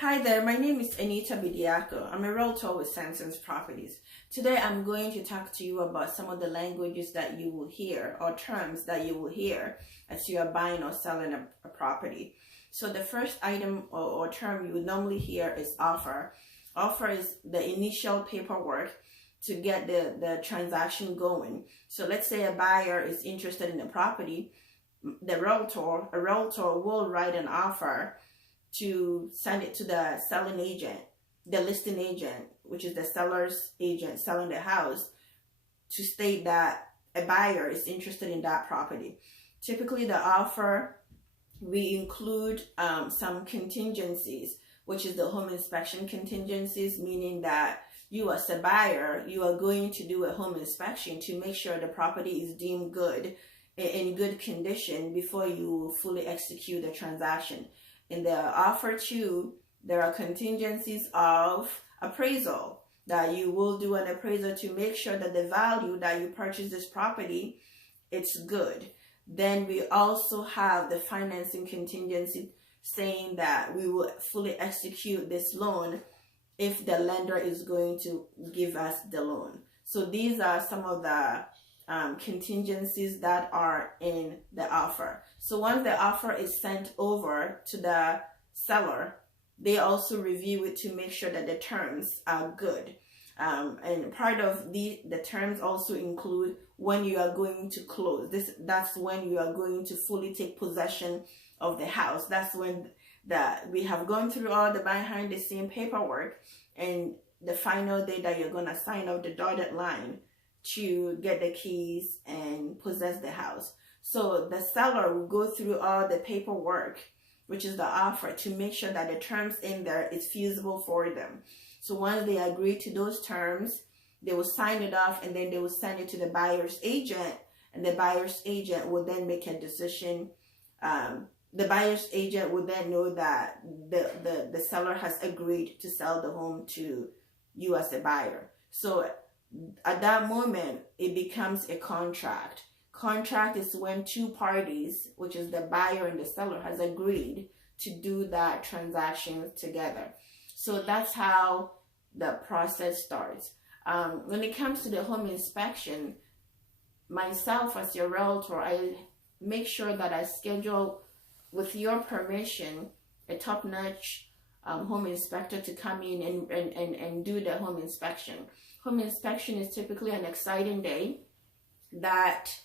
Hi there, my name is Anita Bidiako. I'm a realtor with Sampson's Properties. Today I'm going to talk to you about some of the languages that you will hear or terms that you will hear as you are buying or selling a property. So the first item or term you would normally hear is offer. Offer is the initial paperwork to get the transaction going. So let's say a buyer is interested in a property. A realtor will write an offer to send it to the selling agent, the listing agent, which is the seller's agent selling the house, to state that a buyer is interested in that property. Typically, the offer, we include some contingencies, which is the home inspection contingencies, meaning that you as a buyer, you are going to do a home inspection to make sure the property is deemed good, in good condition, before you fully execute the transaction. In the offer too, there are contingencies of appraisal, that you will do an appraisal to make sure that the value that you purchase this property, it's good. Then we also have the financing contingency, saying that we will fully execute this loan if the lender is going to give us the loan. So these are some of the contingencies that are in the offer. So once the offer is sent over to the seller, they also review it to make sure that the terms are good. And part of the terms also include when you are going to close. That's when you are going to fully take possession of the house. That's when we have gone through all the behind the scene paperwork, and the final day that you're going to sign off the dotted line to get the keys and possess the house. So the seller will go through all the paperwork, which is the offer, to make sure that the terms in there is feasible for them. So once they agree to those terms, they will sign it off, and then they will send it to the buyer's agent, and the buyer's agent will then make a decision. The buyer's agent will then know that the seller has agreed to sell the home to you as a buyer. So at that moment, it becomes a contract. Contract is when two parties, which is the buyer and the seller, has agreed to do that transaction together. So that's how the process starts. When it comes to the home inspection, myself as your realtor, I make sure that I schedule, with your permission, a top-notch home inspector to come in and do the home inspection. Home inspection is typically an exciting day that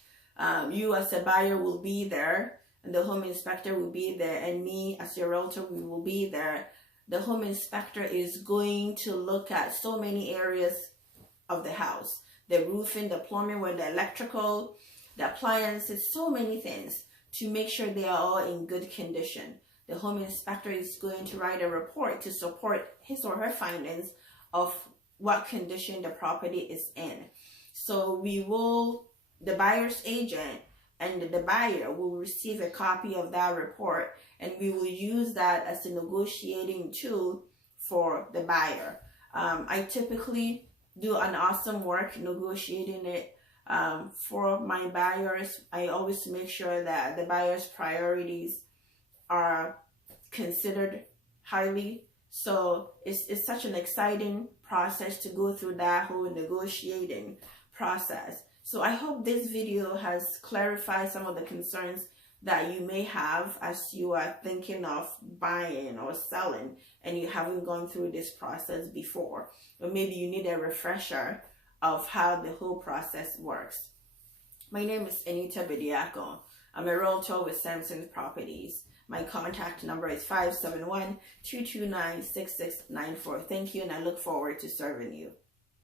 you as a buyer will be there, and the home inspector will be there, and me as your realtor, we will be there. The home inspector is going to look at so many areas of the house: the roofing, the plumbing, where the electrical, the appliances, so many things, to make sure they are all in good condition. The home inspector is going to write a report to support his or her findings of what condition the property is in. So the buyer's agent and the buyer will receive a copy of that report, and we will use that as a negotiating tool for the buyer. I typically do an awesome work negotiating it for my buyers. I always make sure that the buyer's priorities are considered highly. So it's such an exciting process to go through that whole negotiating process. So I hope this video has clarified some of the concerns that you may have as you are thinking of buying or selling and you haven't gone through this process before. Or maybe you need a refresher of how the whole process works. My name is Anita Bidiako. I'm a realtor with Sampson's Properties. My contact number is 571-229-6694. Thank you, and I look forward to serving you.